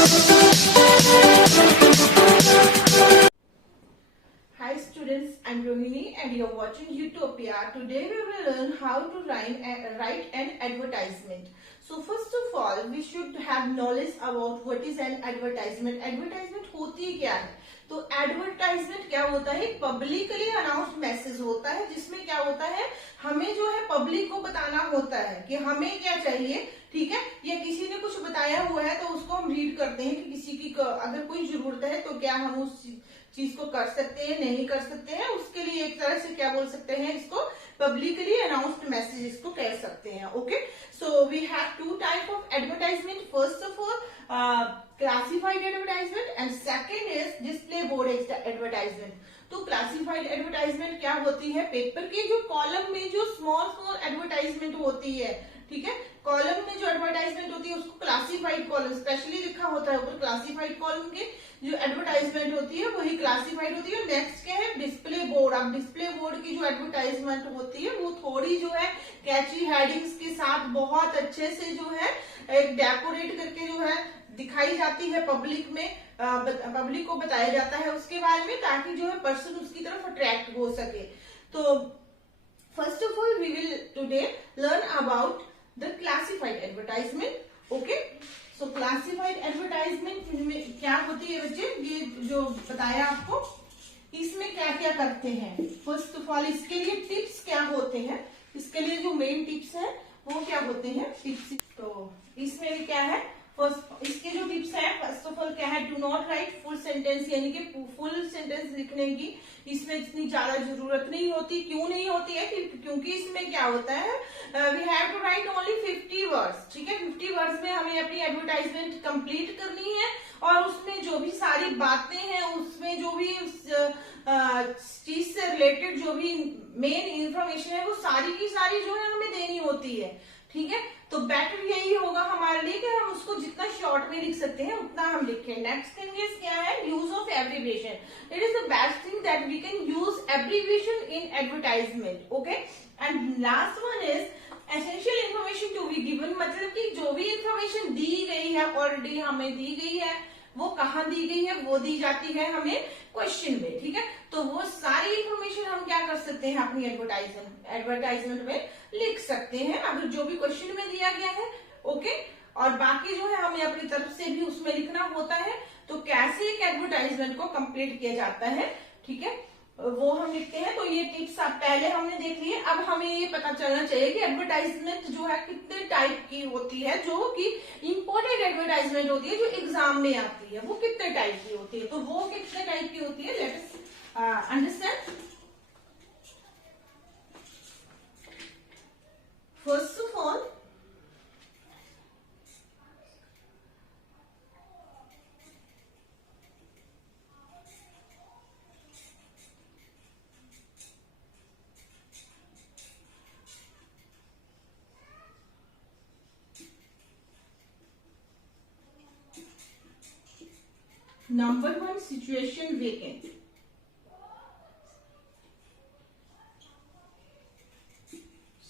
Hi students, I'm Rohini and you're watching Utopia. Today we will learn how to write an advertisement. So first of all, we should have knowledge about what is an advertisement. Advertisement होती क्या है? तो advertisement क्या होता है? Publicly announced message होता है, जिसमें क्या होता है, हमें जो है पब्लिक को बताना होता है कि हमें क्या चाहिए, ठीक है, या किसी ने कुछ बताया हुआ है तो उसको हम रीड करते हैं कि किसी की अगर कोई जरूरत है तो क्या हम उस चीज को कर सकते हैं, नहीं कर सकते हैं, उसके लिए एक तरह से क्या बोल सकते हैं, इसको पब्लिकली अनाउंस्ड मैसेज इसको कह सकते हैं. Okay, so we have two type of advertisement. First of all classified advertisement and second is display board advertisement. तो क्लासिफाइड एडवर्टाइजमेंट क्या होती है? पेपर के जो कॉलम में जो स्मॉल एडवर्टाइजमेंट होती है, ठीक है, कॉलम में जो एडवर्टाइजमेंट होती है उसको क्लासिफाइड कॉलम स्पेशली लिखा होता है ऊपर. क्लासिफाइड कॉलम के जो एडवर्टाइजमेंट होती है वही क्लासिफाइड होती है. नेक्स्ट क्या है? Display board. अब डिस्प्ले बोर्ड की जो एडवर्टाइजमेंट होती है वो थोड़ी जो है कैची हेडिंग्स के साथ बहुत अच्छे से जो है एक डेकोरेट करके जो है दिखाई जाती है पब्लिक में, पब्लिक को बताया जाता है उसके बारे में, ताकि जो है पर्सन उसकी तरफ अट्रैक्ट हो सके. तो first of all we will today learn about the classified advertisement. Okay, so classified advertisement में क्या होती है बच्चे, ये जो बताया आपको, इसमें क्या क्या करते हैं. फर्स्ट ऑफ ऑल इसके लिए टिप्स क्या होते हैं, इसके लिए जो मेन टिप्स है वो क्या होते हैं टिप्स. तो इसमें भी क्या है, फर्स्ट इसके जो टिप्स है, फर्स्ट ऑफ ऑल क्या है, do not right full sentence, यानी कि फुल सेंटेंस लिखने की इसमें इतनी ज्यादा जरूरत नहीं होती. क्यों नहीं होती है? क्योंकि इसमें क्या होता है, we have to write only 50 words. ठीक है, 50 वर्ड्स में हमें अपनी एडवर्टाइजमेंट कंप्लीट करनी है, और उसमें जो भी सारी बातें हैं, उसमें जो भी चीज से रिलेटेड जो भी मेन इंफॉर्मेशन है वो सारी की सारी जो है हमें देनी होती है. ठीक है, तो बेटर यही होगा हमारे लिए कि हम उसको जितना शॉर्ट में लिख सकते हैं उतना हम लिखें. नेक्स्ट थिंग इज क्या है, use of abbreviation. It is the best thing that we can use abbreviation in advertisement. Okay, and last one is essential information to be given. मतलब कि जो भी इंफॉर्मेशन दी गई है, ऑलरेडी हमें दी गई है, वो कहाँ दी गई है, वो दी जाती है हमें क्वेश्चन में. ठीक है, तो वो सारी इंफॉर्मेशन हम क्या कर सकते हैं अपनी एडवर्टाइजमेंट में लिख सकते हैं, अगर जो भी क्वेश्चन में दिया गया है. ओके, और बाकी जो है हमें अपनी तरफ से भी उसमें लिखना होता है. तो कैसे एक एडवर्टाइजमेंट को कंप्लीट किया जाता है, ठीक है, वो हम लिखते हैं. तो ये टिप्स आप पहले हमने देख लिए. अब हमें ये पता चलना चाहिए कि एडवर्टाइजमेंट जो है कितने टाइप की होती है. जो कि इंपॉर्टेंट एडवर्टाइजमेंट होती है जो एग्जाम में आती है, वो कितने टाइप की होती है. तो वो कितने टाइप की होती है, let us understand. First of all, number one, situation vacant.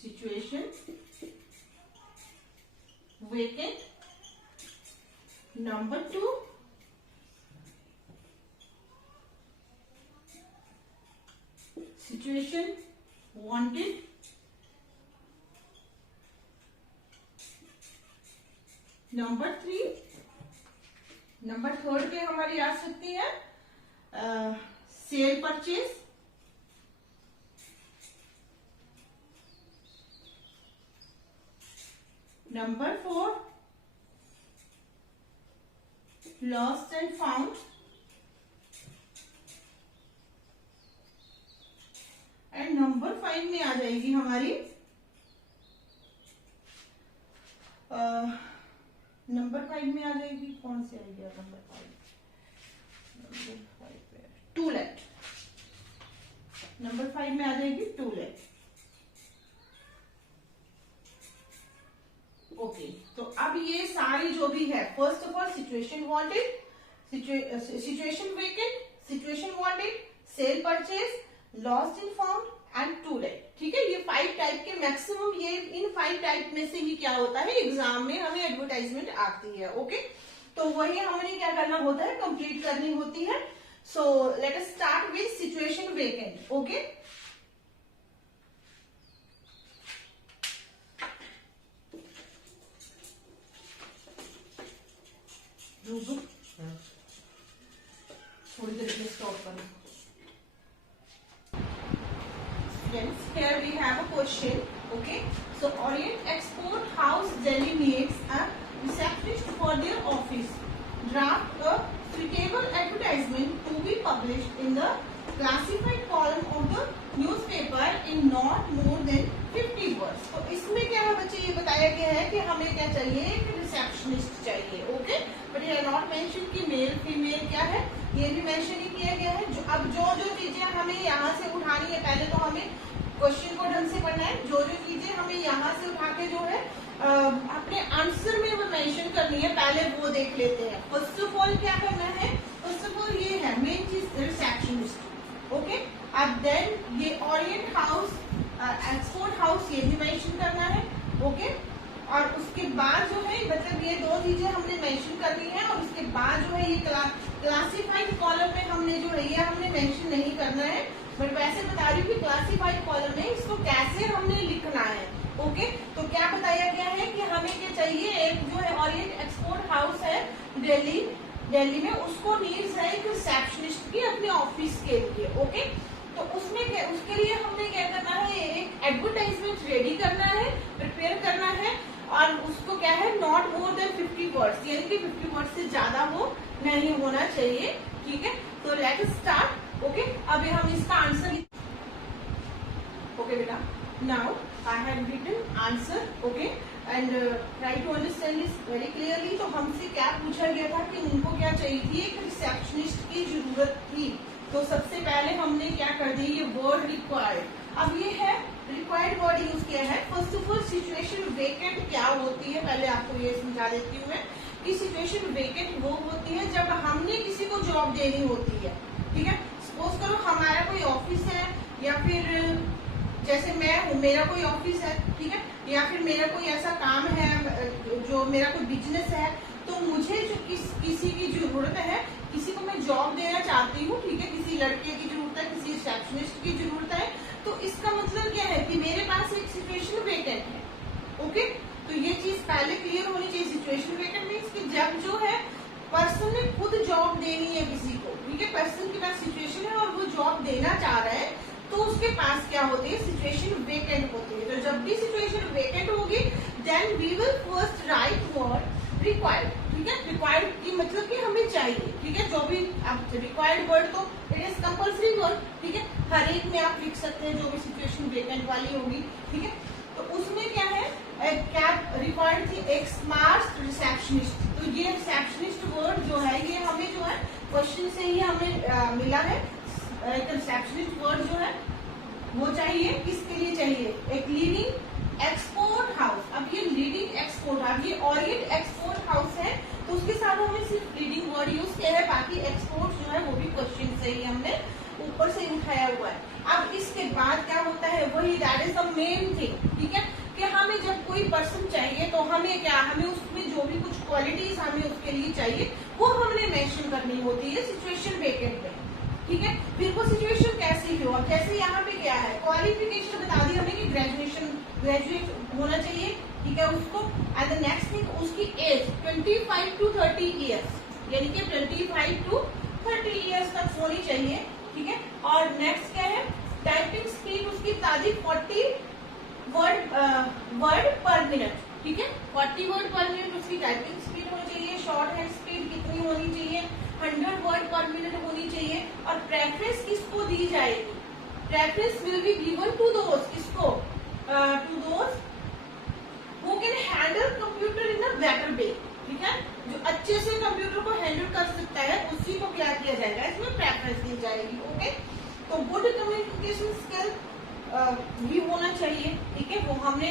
Situation vacant. Number two, situation wanted. Number three, number third पे हमारी आ सकती है cell purchase. Number four, lost and found. And number 5 में आ जाएगी हमारी नंबर 5 में आ जाएगी, कौन सी आएगी नंबर 5? To late. नंबर 5 में आ जाएगी टू लेट. ओके, तो अब ये सारी जो भी है, first of all situation wanted, situation vacant, situation wanted, sale purchase, lost in found and to let. ठीक है, ये 5 टाइप के मैक्सिमम, ये इन 5 टाइप में से ही क्या होता है एग्जाम में हमें एडवर्टाइजमेंट आती है. ओके, तो वही हमने क्या करना होता है, कंप्लीट करनी होती है। So let us start with situation vacant. Okay, थोड़ी देर के स्टॉप करो। Friends, here we have a question. Okay, so Orient Export House Delhi needs a receptionist for their office. Draft a suitable advertisement to be published in the classified column of the newspaper in not more than 50 words. तो इसमें क्या है बच्चे, ये बताया गया है कि हमें क्या चाहिए, एक रिसेप्शनिस्ट चाहिए। ओके, बट ये नॉट मेंशन कि मेल फीमेल क्या है, ये भी मेंशन ही किया गया है। अब जो चीजें हमें यहाँ से उठानी है, पहले तो हमें क्वेश्चन को ढंग से पढ़ना है। जो चीजें हमें यहाँ से उठा के जो है अपने आंसर में वो मेंशन करनी है, पहले वो देख लेते हैं। फर्स्ट ऑफ ऑल क्या करना है, फर्स्ट ऑफ ऑल ये है मेन चीज रिसेप्शनिस्ट। ओके, अब देन ये ओरिएंट हाउस, एक्सपोर्ट हाउस, ये भी मेंशन करना है। ओके, और उसके बाद जो है मतलब ये दो चीजें हमने मेंशन करनी है, और उसके बाद जो है ये क्लासिफाइड कॉलम में हमने जो है ये हमने मेंशन नहीं करना है, बट वैसे बता रही हूँ कि क्लासिफाइड कॉलम में इसको कैसे हमने लिखना है। ओके, तो क्या बताया गया है कि हमें क्या चाहिए, एक जो है ओरिएंट एक्सपोर्ट हाउस है दिल्ली में, उसको नीड्स है एक रिसेप्शनिस्ट की अपने ऑफिस के लिए। ओके, तो उसमें क्या, उसके लिए हमने क्या करना है, एक एडवर्टाइजमेंट रेडी करना है, प्रिपेयर करना है, और उसको क्या है, नॉट मोर देन 50 वर्ड्स, यानी कि 50 वर्ड्स से ज्यादा वो नहीं होना चाहिए। ठीक है, तो लेट अस स्टार्ट। ओके, अभी हम इसका आंसर, ओके बेटा, now I have written answer. Okay, and try to understand this very clearly. तो हमसे क्या पूछा गया था कि उनको क्या चाहिए थी, एक रिसेप्शनिस्ट की जरूरत थी। तो सबसे पहले हमने क्या कर दी, ये वर्ड रिक्वायर्ड। अब ये है रिक्वायर्ड वर्ड यूज किया है। First of all situation vacant क्या होती है, पहले आपको ये समझा देती हूँ मैं कि सिचुएशन वेकेंट वो होती है जब हमने किसी को जॉब देनी होती है। ठीक है, सपोज करो हमारा कोई ऑफिस है, या फिर जैसे मैं हूँ, मेरा कोई ऑफिस है, ठीक है, या फिर मेरा कोई ऐसा काम है, जो मेरा कोई बिजनेस है, तो मुझे जो किसी की जरूरत है, किसी को मैं जॉब देना चाहती हूँ। ठीक है, किसी लड़के की जरूरत है, किसी रिसेप्शनिस्ट की जरूरत है, तो इसका मतलब क्या है कि मेरे पास एक सिचुएशन वेकेंट है। ओके, तो ये चीज पहले क्लियर होनी चाहिए। सिचुएशन वेकेंट मीन्स कि जब जो है पर्सन ने खुद जॉब देनी है किसी को। ठीक है, पर्सन के पास सिचुएशन है और वो जॉब देना चाह रहा है, तो उसके पास क्या होती है, सिचुएशन वेकेंट होती है। तो जब भी सिचुएशन वेकेंट होगी, then we will first write word required. ठीक है, रिक्वायर्ड की मतलब कि हमें चाहिए। ठीक है, जो भी अब रिक्वायर्ड वर्ड तो इट इज कंपल्सरी वर्ड। ठीक है, हर एक में आप लिख सकते हैं जो भी सिचुएशन वेकेंट वाली होगी। ठीक है, तो उसमें क्या है, क्या रिक्वायर्ड थी, एक स्मार्ट रिसेप्शनिस्ट। तो ये रिसेप्शनिस्ट वर्ड जो है ये हमें जो है क्वेश्चन से ही हमें मिला है। एक रिसेप्शनिस्ट वर्ड जो है वो चाहिए, किसके लिए चाहिए, एक लीडिंग एक्सपोर्ट हाउस। अब ये लीडिंग एक्सपोर्ट, अब ये ओरिएंट एक्सपोर्ट हाउस है, तो उसके साथ हमने सिर्फ लीडिंग वर्ड यूज किया है, बाकी एक्सपोर्ट जो है वो भी क्वेश्चन से ही हमने ऊपर से उठाया हुआ है। अब इसके बाद क्या होता है, वही that is the main thing. ठीक है, कि हमें जब कोई पर्सन चाहिए तो हमें क्या, हमें उसमें जो भी कुछ क्वालिटीज हमें उसके लिए चाहिए वो हमने मेंशन करनी होती है सिचुएशन वेकेंट में। ठीक है, फिर वो सिचुएशन कैसी हो, जैसे यहाँ पे क्या है, क्वालिफिकेशन बता दी हमें कि ग्रेजुएट होना चाहिए। ठीक है, उसको एंड द नेक्स्ट थिंग उसकी एज 25 to 30 ईयर्स, यानी कि 25 to 30 ईयर्स तक होनी चाहिए। ठीक है, और नेक्स्ट क्या है, टाइपिंग स्पीड उसकी बता दी 40 वर्ड पर मिनट। ठीक है, 40 वर्ड पर मिनट उसकी टाइपिंग स्पीड होनी चाहिए। शॉर्ट हैंड स्पीड कितनी होनी चाहिए, 100 वर्ड पर मिनट होनी चाहिए। और प्रेफरेंस किसको दी जाएगी, preference will be given to those, किसको, to those who can handle computer in a better way. ठीक है, जो अच्छे से कंप्यूटर को हैंडल कर सकता है उसी को क्या किया जाएगा, इसमें प्रेफरेंस दी जाएगी। ओके, तो गुड कम्युनिकेशन स्किल भी होना चाहिए। ठीक है, वो हमने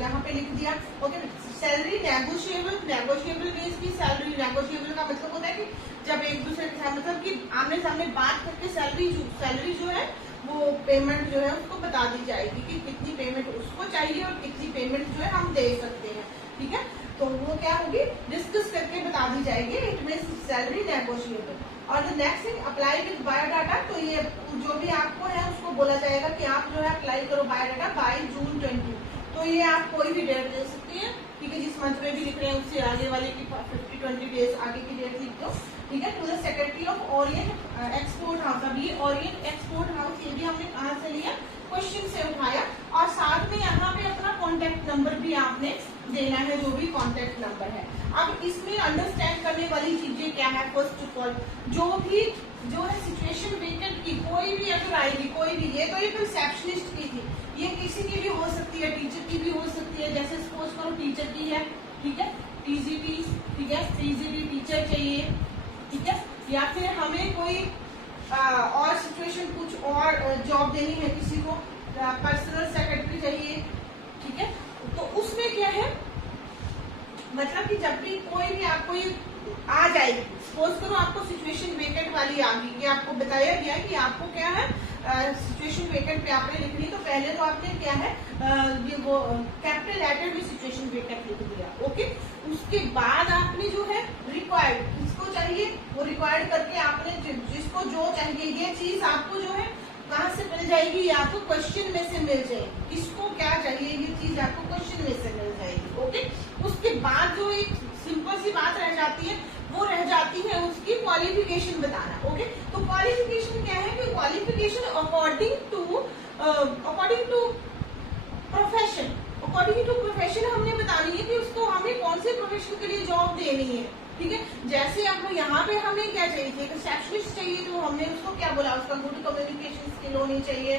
यहाँ पे लिख दिया। Okay, salary negotiable, negotiable means की सैलरी नेगोशिएबल का मतलब होता है कि जब एक दूसरे के साथ मतलब कि आमने सामने बात करके सैलरी जो है वो पेमेंट जो है उसको बता दी जाएगी कि कितनी पेमेंट उसको चाहिए और कितनी पेमेंट जो है हम दे सकते हैं। ठीक है, तो वो क्या होगी, डिस्कस करके बता दी जाएगी सैलरी नेगोशिएबल। और the next thing apply with biodata, तो ये जो भी आपको है उसको बोला जाएगा कि आप जो है अप्लाई करो बायोडाटा बाय जून 20। तो ये आप कोई भी डेट दे सकती है, ठीक है, जिस मंथ में भी लिख रहे हैं उससे आगे वाले की 50-20 डेज आगे की डेट लिख दो, ठीक है। To the secretary of Orient Export House, अब ये ओरिएंट एक्सपोर्ट हाउस ये भी हमने कहाँ से लिया, क्वेश्चन से उठाया। और साथ में यहाँ पे अपना कॉन्टेक्ट नंबर भी आपने देना है, जो भी कॉन्टेक्ट नंबर है। अब इसमें अंडरस्टैंड करने वाली चीजें क्या है, फर्स्ट ऑफ ऑल जो है सिचुएशन वेकेंट की कोई भी अगर आएगी, कोई भी, ये तो एक रिसेप्शनिस्ट की थी, ये किसी की भी हो सकती है, टीचर की भी हो सकती है। जैसे सपोज करो टीचर की है, ठीक है, टीजीटी, ठीक है, टीजीटी टीचर चाहिए, ठीक है, या फिर हमें कोई और सिचुएशन कुछ और जॉब देनी है, किसी को पर्सनल सेक्रेटरी चाहिए, ठीक है। तो उसमें क्या है, मतलब कि जब भी कोई भी आपको ये आ जाएगी, सपोज करो आपको सिचुएशन वेकेंट वाली आ गई, ये आपको बताया गया कि आपको क्या है सिचुएशन वेकेंट पे आपने लिखनी, तो पहले तो आपने क्या है ये वो कैपिटल लेटर में सिचुएशन वेकेंट लिख दिया, ओके। उसके बाद आपने जो है रिक्वायर्ड, किसको चाहिए वो रिक्वायर्ड करके आपने जिसको जो चाहिए ये चीज आपको जो है कहाँ से मिल जाएगी, ये आपको क्वेश्चन में से मिल जाएगी, किसको क्या चाहिए ये चीज आपको क्वेश्चन में से मिल जाएगी, ओके। उसके बाद जो एक सिंपल सी बात रह जाती है वो रह जाती है उसकी क्वालिफिकेशन बताना, ओके। तो क्वालिफिकेशन क्या है कि क्वालिफिकेशन अकॉर्डिंग टू प्रोफेशन हमने बतानी है कि उसको हमें कौन से प्रोफेशन के लिए जॉब देनी है, ठीक है। जैसे अब यहाँ पे हमें क्या चाहिए, रिसेप्शनिस्ट चाहिए, तो हमने उसको क्या बोला, उसका गुड कम्युनिकेशन स्किल होनी चाहिए,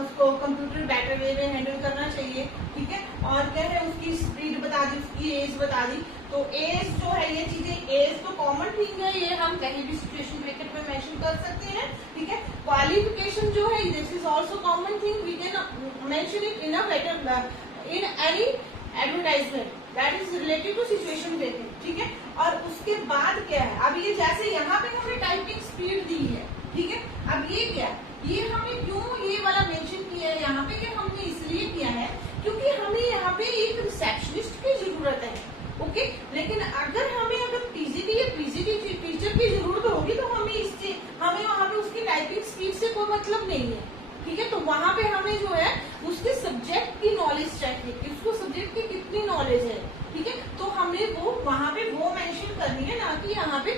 उसको कंप्यूटर बेटर वे में हैंडल करना चाहिए, ठीक है। और क्या है उसकी स्पीड बता दी, उसकी एज बता दी। तो एज जो है ये चीजें, एज तो कॉमन थिंग है, ये हम कहीं भी सिचुएशन ब्रैकेट में मेंशन कर सकते हैं, ठीक है। क्वालिफिकेशन जो है this is also common thing, we can mention it in a better in any advertisement that is related to situation bracket, ठीक है। और उसके बाद क्या है, अब ये जैसे यहाँ पे हमें टाइपिंग स्पीड दी है, ठीक है। अब ये क्या, ये हमें क्यों ये वाला मेंशन किया है यहाँ पे, कि हमने इसलिए किया है क्योंकि हमें यहाँ पे एक रिसेप्शनिस्ट की जरूरत है, ओके। लेकिन अगर पीजीटी या पीजीटी टीचर की जरूरत होगी तो हमें वहाँ पे उसकी टाइपिंग स्पीड से कोई मतलब नहीं है, ठीक है। तो वहाँ पे हमें जो है उसके सब्जेक्ट की नॉलेज चाहिए, उसको सब्जेक्ट की कितनी नॉलेज है, ठीक है। तो हमें वो वहाँ पे वो मेंशन करनी है, ना कि यहाँ पे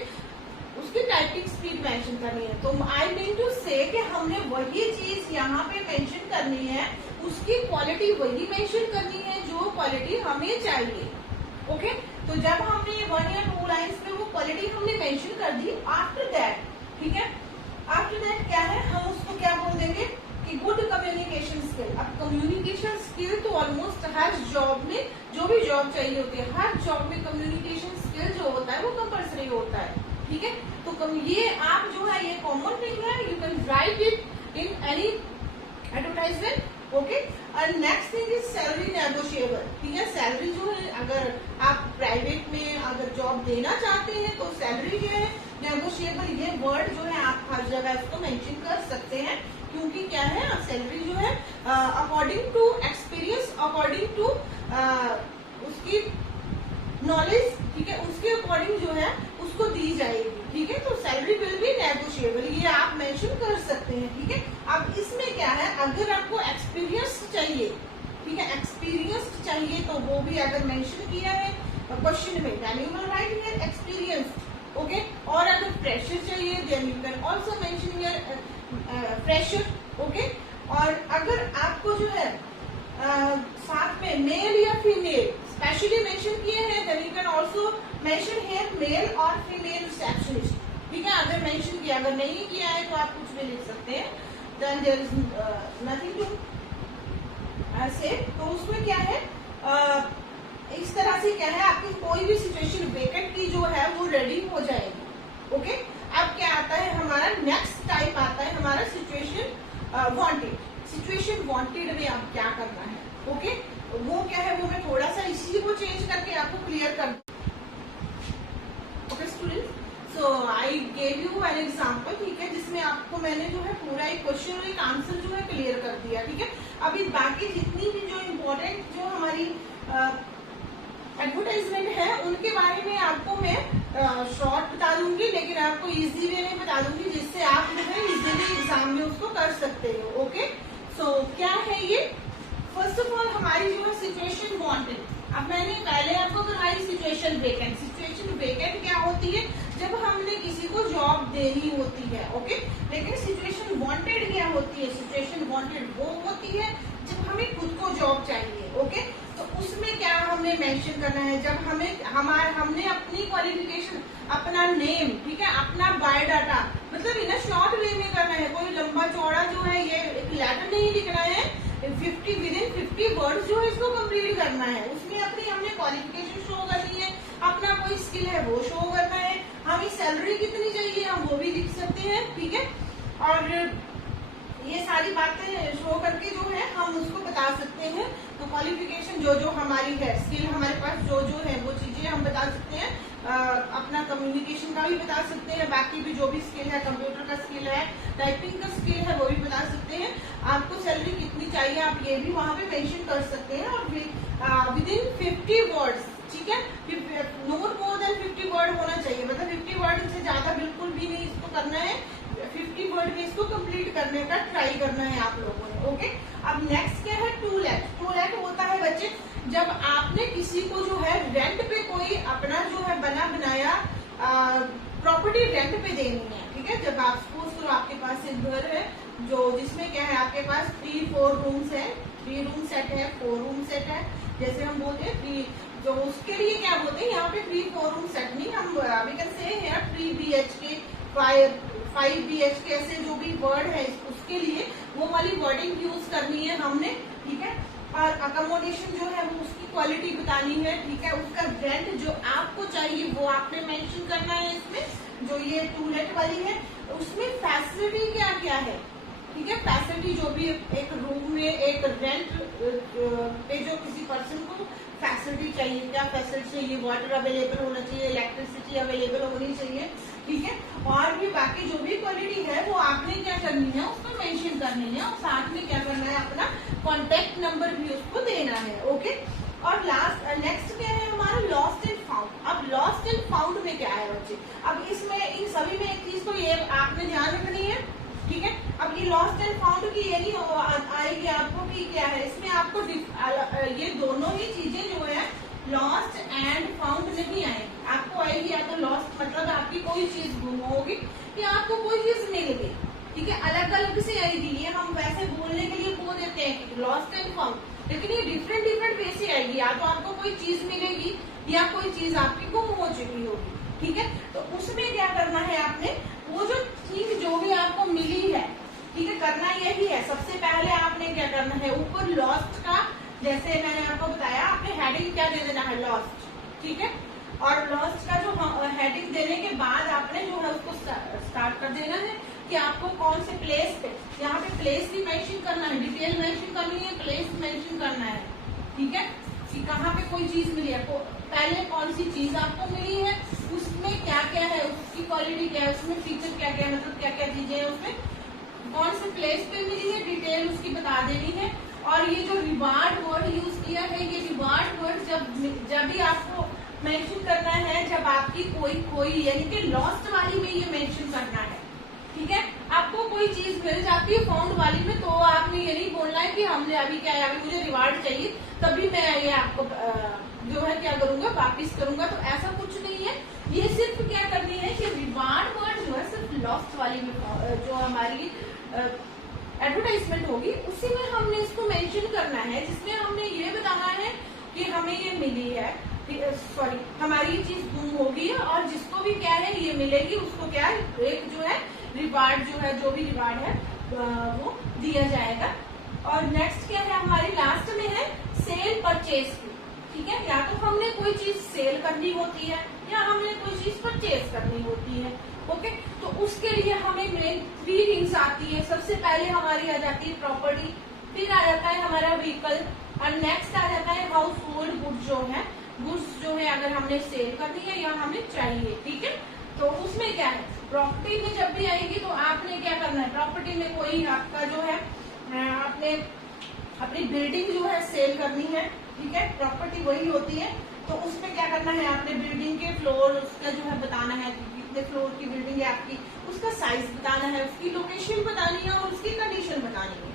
उसकी टाइपिंग स्पीड मेंशन करनी है। तो आई मीन टू से कि हमने वही चीज यहाँ पे मेंशन करनी है, उसकी क्वालिटी वही मेंशन करनी है जो क्वालिटी हमें चाहिए, ओके। तो जब हमने 1 या 2 लाइन्स में वो क्वालिटी हमने मेंशन कर दी, आफ्टर दैट, ठीक है, आफ्टर दैट क्या है, हम उसको क्या बोल देंगे कि गुड कम्युनिकेशन स्किल। अब कम्युनिकेशन स्किल तो ऑलमोस्ट हर जॉब में, जो भी जॉब चाहिए होती है, हर जॉब में कम्युनिकेशन स्किल जो होता है वो कंपल्सरी होता है, ठीक है। तो ये आप जो है ये कॉमन थिंग है, you can write it in any advertisement, okay. और next thing is salary negotiable, ठीक है। सैलरी जो है अगर आप प्राइवेट में अगर जॉब देना चाहते हैं तो सैलरी जो है नेगोशिएबल, ये वर्ड जो है आप हर जगह इसको मेंशन कर सकते हैं, क्योंकि क्या है सैलरी जो है according to experience, according to उसकी नॉलेज, ठीक है, उसके अकॉर्डिंग जो है उसको दी जाएगी, ठीक है। तो सैलरी विल बी नेगोशिएबल, ये आप मेंशन कर सकते हैं, ठीक है। अब इसमें क्या है, अगर आपको एक्सपीरियंस चाहिए, ठीक है, एक्सपीरियंस चाहिए तो वो भी अगर मेंशन किया है क्वेश्चन में, then you will write here experience, okay. और अगर फ्रेशर चाहिए then you can also mention here fresher, okay. और अगर आपको जो है साथ में मेल या फीमेल स्पेशली मेंशन किए हैं, then you can also mention here male और फीमेल रिसेप्शनिस्ट, ठीक है। अगर मेंशन किया, अगर नहीं किया है तो आप कुछ भी लिख सकते हैं, then there is nothing to say. तो उसमें क्या है इस तरह से क्या है, आपकी कोई भी सिचुएशन वेकेंट की जो है वो रेडी हो जाएगी, ओके। अब क्या आता है हमारा नेक्स्ट टाइप आता है हमारा सिचुएशन वांटेड। सिचुएशन वांटेड में अब क्या करना है, ओके। वो क्या है, वो मैं थोड़ा सा इसी को चेंज करके आपको क्लियर कर दूं, okay students. So I gave you an example, ठीक है, जिसमें आपको मैंने जो है पूरा एक क्वेश्चन और एक आंसर जो है क्लियर कर दिया, ठीक है। अभी बाकी जितनी भी जो इम्पोर्टेंट जो हमारी एडवर्टाइजमेंट है उनके बारे में आपको मैं शॉर्ट बता दूंगी, आपको इजी वे में बता दूंगी जिससे आप जो है इजीली एग्जाम में उसको कर सकते हो। ओके, सो क्या है ये? फर्स्ट ऑफ ऑल हमारी जो है सिचुएशन वांटेड। अब मैंने पहले आपको करवाई सिचुएशन वेकेंट। सिचुएशन वेकेंट क्या होती है? जब हमने किसी को जॉब देनी होती है। ओके, लेकिन सिचुएशन वांटेड क्या होती है? सिचुएशन वांटेड वो होती है जब हमें खुद को जॉब चाहिए। ओके, तो उसमें क्या हमने मेंशन करना है? जब हमने अपनी क्वालिफिकेशन, अपना नेम, ठीक है, अपना बायोडाटा, मतलब इन शॉर्ट वे में करना है। कोई लंबा चौड़ा जो है ये एक लेटर नहीं लिखना है। 50 वर्ड्स जो है इसको कंप्लीट करना है। उसमें अपनी हमने क्वालिफिकेशन शो करनी है, अपना कोई स्किल है वो शो करना है, हमें सैलरी कितनी चाहिए हम वो भी लिख सकते हैं। ठीक है, और ये सारी बातें शो करके जो है हम उसको बता सकते हैं। तो क्वालिफिकेशन जो हमारी है, स्किल हमारे पास जो है वो चीजें हम बता सकते हैं। अपना कम्युनिकेशन का भी बता सकते हैं, बाकी भी जो भी स्किल है, कंप्यूटर का स्किल है, टाइपिंग का स्किल है वो भी बता सकते हैं। आपको सैलरी कितनी चाहिए आप ये भी वहां पे मेंशन कर सकते हैं। और विद इन 50 वर्ड्स, ठीक है, नॉट मोर देन 50 वर्ड होना चाहिए। मतलब 50 वर्ड से ज्यादा बिल्कुल भी नहीं इसको करना है। 50 वर्ड में इसको कंप्लीट करने का ट्राई करना है आप लोगों ने। ओके, अब नेक्स्ट क्या है? टू लेट होता है बच्चे जब आपने किसी को जो है रेंट पे कोई अपना जो है बना बनाया प्रॉपर्टी रेंट पे देनी है। ठीक है, जब आप सपोज करो आपके पास एक घर है जो जिसमें क्या है आपके पास 3-4 रूम्स है, 3 रूम सेट है, 4 रूम सेट है, जैसे हम बोलते हैं 3, जो उसके लिए क्या बोलते हैं यहाँ पे 3-4 रूम सेट नहीं, हम वी कैन से है 3 BHK 5 BHK, ऐसे जो भी वर्ड है उसके लिए वो वाली वर्डिंग यूज करनी है हमने। ठीक है, और अकोमोडेशन जो है वो उसकी क्वालिटी बतानी है। ठीक है, उसका रेंट जो आपको चाहिए वो आपने मेंशन करना है इसमें। जो ये टू लेट वाली है उसमें फैसिलिटी क्या क्या है? ठीक है, फैसिलिटी जो भी एक रूम में एक रेंट पे जो किसी पर्सन को फैसिलिटी चाहिए, क्या फैसिलिटी चाहिए? वाटर अवेलेबल होना चाहिए, इलेक्ट्रिसिटी अवेलेबल होनी चाहिए। ठीक है, और भी बाकी जो भी क्वालिटी है वो आपने क्या करनी है उसको मेंशन करनी है, और साथ में क्या करना है अपना कॉन्टेक्ट नंबर भी उसको देना है। ओके, और नेक्स्ट क्या है हमारा? Lost and found. अब लॉस्ट एंड फाउंड में क्या है बच्चे? अब इसमें इन सभी में एक चीज तो ये आपने ध्यान रखनी है। ठीक है, अब ये लॉस्ट एंड फाउंड की ये नहीं आएगी आपको कि क्या है, इसमें आपको ये दोनों ही चीजें जो है लॉस्ट एंड फाउंड नहीं आएगी। आपको आएगी या तो लॉस्ट मतलब आपकी कोई चीज गुम होगी या आपको कोई चीज मिल गई। ठीक है, अलग अलग से आएगी। ये हम वैसे बोलने के लिए बोल देते हैं लॉस्ट एंड फाउंड, लेकिन ये डिफरेंट वे से आएगी। या तो आपको कोई चीज मिलेगी या कोई चीज आपकी गुम हो चुकी होगी। ठीक है, तो उसमें क्या करना है आपने? वो जो चीज जो भी आपको मिली है, ठीक है, करना यही है। सबसे पहले आपने क्या करना है? ऊपर लॉस्ट का, जैसे मैंने आपको बताया, आपने हेडिंग क्या दे देना है? लॉस्ट। ठीक है, और लॉस्ट का जो हेडिंग देने के बाद आपने जो है उसको स्टार्ट कर देना है कि आपको कौन से प्लेस पे, यहाँ पे प्लेस भी मेंशन करना है, डिटेल मेंशन करनी है, प्लेस मेंशन करना है। ठीक है, कि कहाँ पे कोई चीज मिली है, पहले कौन सी चीज आपको मिली है, उसमें क्या क्या है, उसकी क्वालिटी क्या है, उसमें फीचर क्या क्या है, मतलब क्या क्या चीजें हैं उसमें, कौन से प्लेस पे मिली है, डिटेल उसकी बता देनी है। और ये जो रिवार्ड वर्ड यूज किया है, ये रिवार्ड वर्ड जब भी आपको मेंशन करना है जब आपकी कोई यानी कि लॉस्ट वाली में ये मेंशन करना है। ठीक है, आपको कोई चीज मिल जाती है फाउंड वाली में, तो आपने ये नहीं बोलना है कि हमने अभी क्या है, अभी मुझे रिवार्ड चाहिए तभी मैं ये आपको जो है क्या करूंगा, वापिस करूंगा। तो ऐसा कुछ नहीं है। ये सिर्फ क्या करनी है कि रिवार्ड वर्ड जो है सिर्फ लॉस्ट वाली में, जो हमारी एडवर्टाइजमेंट होगी उसी में हमने इसको मेंशन करना है, जिसमें हमने ये बताना है कि हमें ये मिली है, सॉरी हमारी ये चीज गुम होगी है, और जिसको भी क्या है ये मिलेगी उसको क्या है, एक जो है रिवार्ड जो है, जो भी रिवार्ड है वो दिया जाएगा। और नेक्स्ट क्या है हमारी लास्ट में है सेल परचेज की। ठीक है, या तो हमने कोई चीज सेल करनी होती है या हमने कोई चीज परचेज करनी होती है। ओके, तो उसके लिए हमें मेन 3 थिंग्स आती है। सबसे पहले हमारी आ जाती है प्रॉपर्टी, फिर आ जाता है हमारा व्हीकल, और नेक्स्ट आ जाता है हाउस होल्ड गुड्स जो है, गुड्स जो है अगर हमने सेल करनी है या हमें चाहिए। ठीक है, तो उसमें क्या है, प्रॉपर्टी में जब भी आएगी तो आपने क्या करना है, प्रॉपर्टी में कोई आपका जो है आपने अपनी बिल्डिंग जो है सेल करनी है। ठीक है, प्रॉपर्टी वही होती है तो उसमें क्या करना है आपने, बिल्डिंग के फ्लोर उसका जो है बताना है, कितने फ्लोर की बिल्डिंग है आपकी, उसका साइज बताना है, उसकी लोकेशन बतानी है और उसकी कंडीशन बतानी है,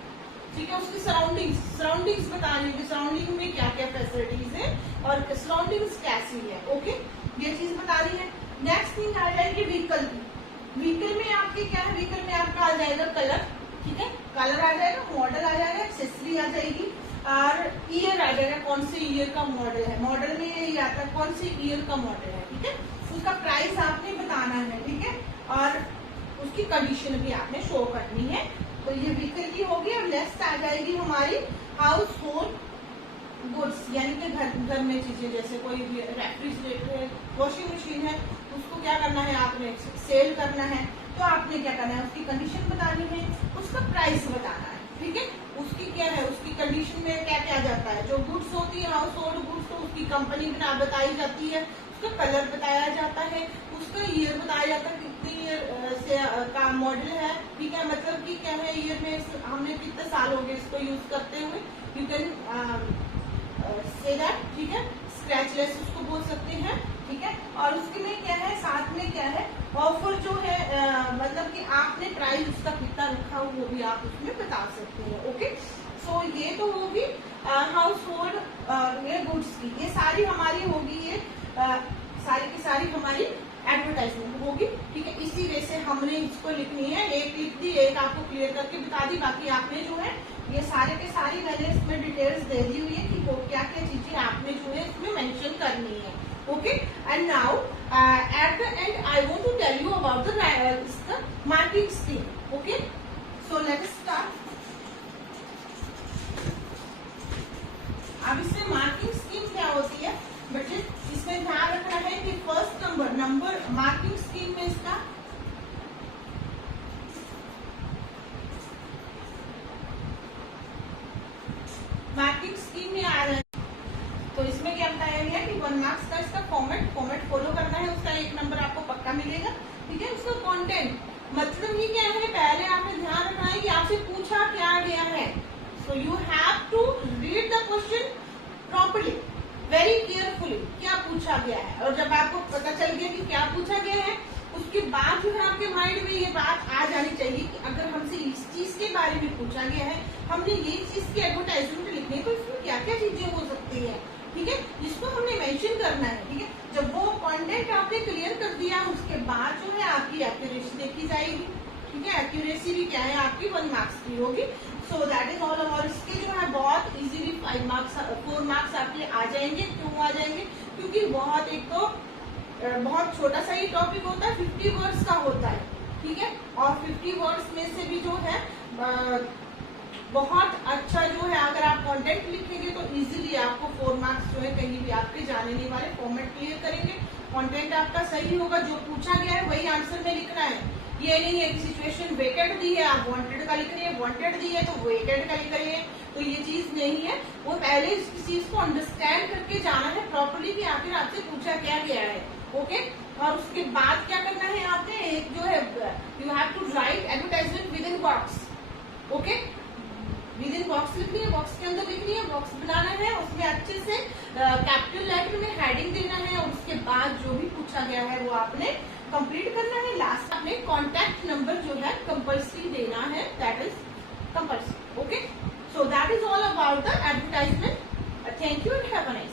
ठीक है। उसकी सराउंडिंग्स बतानी है, सराउंडिंग में क्या क्या फैसिलिटीज है और सराउंडिंग्स कैसी है, ओके, ये चीज बतानी है। नेक्स्ट थिंग आ जाएगी व्हीकल की। व्हीकल में आपके क्या है, व्हीकल में आपका आ जाएगा कलर, ठीक है, कलर आ जाएगा, मॉडल आ जाएगा, एक्सेसरी आ जाएगी और ईयर आ जाएगा, कौन से ईयर का मॉडल है, मॉडल में यही आता है कौन से ईयर का मॉडल है, ठीक है। उसका प्राइस आपने बताना है, ठीक है, और उसकी कंडीशन भी आपने शो करनी है। तो ये व्हीकल की होगी। और नेक्स्ट आ जाएगी हमारी हाउस होल्ड गुड्स, यानी कि घर में चीजें, जैसे कोई रेफ्रिजरेटर है, वॉशिंग मशीन है, उसको क्या करना है आपने सेल करना है, तो आपने क्या करना है, उसकी कंडीशन बतानी है, उसका प्राइस बताना है, ठीक है। उसकी क्या है, उसकी कंडीशन में क्या क्या जाता है, जो गुड्स होती है हाउस होल्ड गुड्स, तो उसकी कंपनी बताई जाती है, उसका कलर बताया जाता है, उसका ईयर बताया जाता है, कितनी ईयर से का मॉडल है, ठीक है, मतलब कि क्या है ईयर में हमने कितने साल हो गए इसको यूज करते हुए, यू कैन से दैट, ठीक है। स्क्रैचलेस उसको बोल सकते हैं, ठीक है। और उसके में क्या है, साथ में क्या है, ऑफर जो है मतलब कि आपने प्राइस उसका कितना रखा हो वो भी आप उसमें बता सकते हैं, ओके। सो ये तो होगी हाउस होल्ड गुड्स की, ये सारी हमारी होगी, ये सारी की सारी हमारी एडवर्टाइजमेंट होगी, ठीक है। इसी वे से हमने इसको लिखनी है, एक लिख दी, एक आपको क्लियर करके बता दी, बाकी आपने जो है ये सारे के सारी मैंने इसमें डिटेल्स दे दी हुई है कि वो क्या क्या चीजें आपने जो है इसमें मेंशन करनी है, okay. And now at the end I want to tell you about the marking scheme, okay. So let's start. अब इसमें मार्किंग स्कीम क्या होती है बच्चे, इसमें ध्यान रखना है कि फर्स्ट नंबर मार्किंग स्कीम में इसका मार्किंग स्कीम में आ रहा है, तो इसमें क्या बताया गया कि 1 मार्क्स का इसका फॉर्मेट फॉलो करना है, उसका 1 नंबर आपको पक्का मिलेगा, ठीक है। उसका कंटेंट मतलब ये क्या है, पहले आपने ध्यान रखना है कि आपसे पूछा क्या गया है, so you have to read the question properly, very carefully, क्या पूछा गया है। और जब आपको पता चल गया कि क्या पूछा गया है, उसके बाद जो है आपके माइंड में ये बात आ जानी चाहिए कि अगर हमसे इस चीज के बारे में पूछा गया है, हमने ये चीज की एडवर्टाइजमेंट लिखनी है, तो इसमें क्या क्या चीजें हो सकती है, ठीक है, जिसको हमने मेंशन करना है, ठीक है। जब वो कंटेंट आपने क्लियर कर दिया, उसके बाद जो है आपकी एक्यूरेसी देखी जाएगी, ठीक है। एक्यूरेसी भी क्या है आपकी 1 मार्क्स की होगी। So that is all. और इसके जो है बहुत इजीली 4 मार्क्स आपके आ जाएंगे। क्यों आ जाएंगे, क्योंकि बहुत एक तो बहुत छोटा सा ही टॉपिक होता है, 50 वर्ड्स का होता है, ठीक है। और 50 वर्ड्स में से भी जो है बहुत अच्छा जो है, अगर आप कंटेंट लिखेंगे तो इजीली आपको 4 मार्क्स जो है कहीं भी आपके जाने नहीं वाले। फॉर्मेट क्लियर करेंगे, कंटेंट आपका सही होगा, जो पूछा गया है वही आंसर में लिखना है। ये नहीं है कि सिचुएशन वेटेड दी है, आप वांटेड का लिख रही है, वांटेड दी है तो वेटेड का लिख रही है, तो ये चीज नहीं है। वो पहले इस चीज को अंडरस्टैंड करके जाना है प्रॉपर्ली कि आखिर आपसे पूछा क्या गया है, ओके। और उसके बाद क्या करना है आपने, एक जो है you have to write advertisement within box, okay. Within box लिखनी है, बॉक्स के अंदर लिखनी है, बॉक्स बनाना है, उसमें अच्छे से कैपिटल लेटर में हेडिंग देना है, और उसके बाद जो भी पूछा गया है वो आपने कंप्लीट करना है। लास्ट आपने कॉन्टैक्ट नंबर जो है कंपल्सरी देना है, that is compulsory, okay. So that is all about the advertisement. Thank you and have a nice